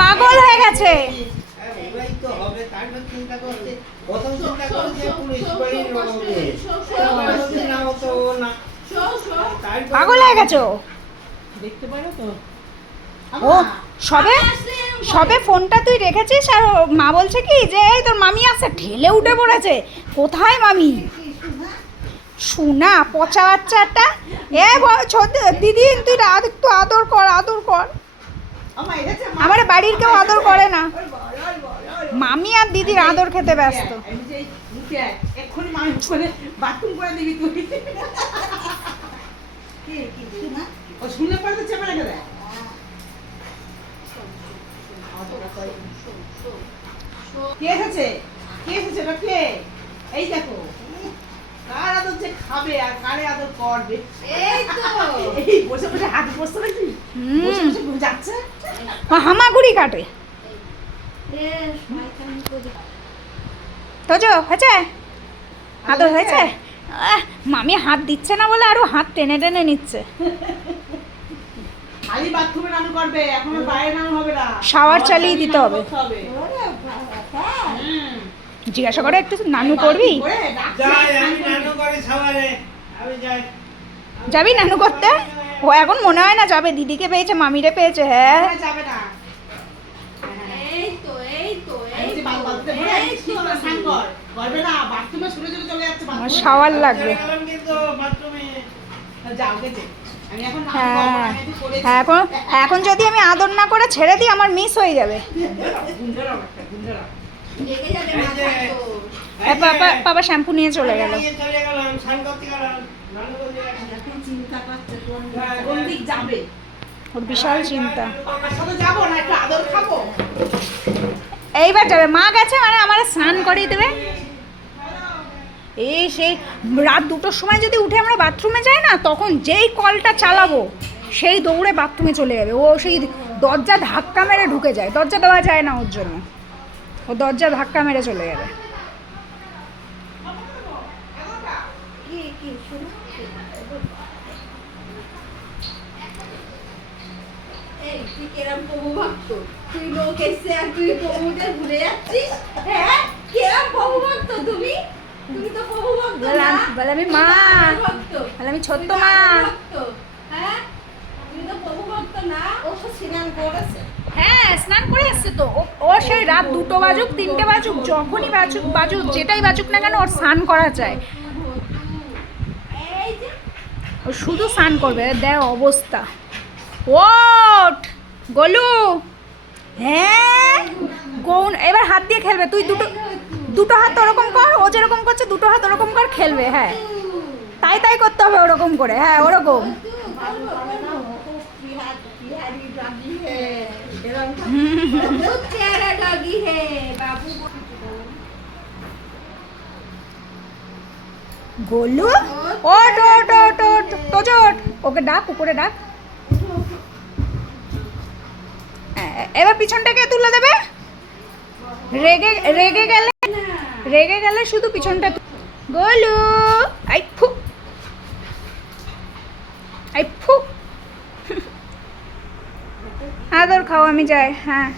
পাগল হয়ে গেছে। পাগল হয়ে গেছে? ও। সবে সবে ফোনটা তুই রেখেছিস আর মা বলছে কি যে, এই তোর মামি আছে ঠেলে উঠে পড়েছে। কোথায় মামি? শোনা, পচা বাচ্চাটা। এ দিদি, তুই একটু আদর কর আদর কর আমার বাড়ির কেউ আদর করে না। মামি আর দিদির আদর খেতে ব্যস্ত। কে এসেছে? কে এসেছে কে এই দেখো। কার আদর যে খাবে আর কারে আদর করবে? এই তো। এই বসে বসে হাত বসতে নাকি বসে বসে যাচ্ছে? হামাগুড়ি কাটে। তোজো হয়েছে? আদর হয়েছে? মামি হাত দিচ্ছে না বলে আরও হাত টেনে টেনে নিচ্ছে। খালি বাথরুমে নানু করবে এখন বাইরে নানু হবে না। Shower চালিয়ে দিতে হবে। জিজ্ঞাসা করে একটু নানু করবি? যাই আমি নানু করে সাবারে আমি যাই। যাবি নানু করতে? ও এখন মনে হয় না যাবে দিদিকে পেয়েছে মামিরে পেয়েছে হ্যাঁ। যাবে না। আমার শাওয়ার লাগবে। হ্যাঁ। হ্যাঁ এখন এখন যদি আমি আদর না করে ছেড়ে দিই আমার মিস হয়ে যাবে। বাবা বাবা শ্যাম্পু নিয়ে চলে গেল। চিন্তা হ্যাঁ, যাবে? ওর বিশাল চিন্তা। পাপার সাথে যাব না একটু আদর খাব? এইবার যাবে। মা গেছে মানে আমার স্নান করিয়ে দেবে। এই সেই রাত দুটোর সময় যদি উঠে আমরা বাথরুমে যাই না তখন যেই কলটা চালাবো সেই দৌড়ে বাথরুমে চলে যাবে। ও সেই দরজা ধাক্কা মেরে ঢুকে যায়। দরজা দেওয়া যায় না ওর জন্য। ও দরজা ধাক্কা মেরে চলে যাবে কি কি শুনো এই তুই কেরাম প্রভু ভক্ত? তুই লোক এসে আর তুই প্রভুদের ভুলে যাচ্ছিস? হ্যাঁ? কেরাম প্রভু ভক্ত তুমি? তুমি তো প্রভু ভক্ত না? আমি- বলে আমি মা। ভক্ত। বলে আমি মা। ভক্ত। হ্যাঁ? তুমি তো প্রভু ভক্ত না? ও স্নান করেছে। হ্যাঁ স্নান করে এসছে তো। ও- সেই রাত দুটো বাজুক তিনটে বাজুক যখনই বাজুক বাজুক যেটাই বাজুক না কেন ওর স্নান করা চায় এই যে ও শুধু স্নান করবে দেয় অবস্থা। ওট গলু। হ্যাঁ? কোন এবার হাত দিয়ে খেলবে, তুই দুটো দুটো হাত ওরকম কর, ও যেরকম করছে, দুটো হাত ওরকম কর, খেলবে হ্যাঁ। তাই তাই করতে হবে ওরকম করে হ্যাঁ ওরকম। গোলু? ওট ওট ওট তোজোট ওকে ডাক, উপরে ডাক। এবার পিছনটাকে তুলে দেবে? রেগে রেগে গেলে রেগে গেলে শুধু পিছনটা গোলু, আই ফু। আই ফু। আদর খাও, আমি যাই হ্যাঁ।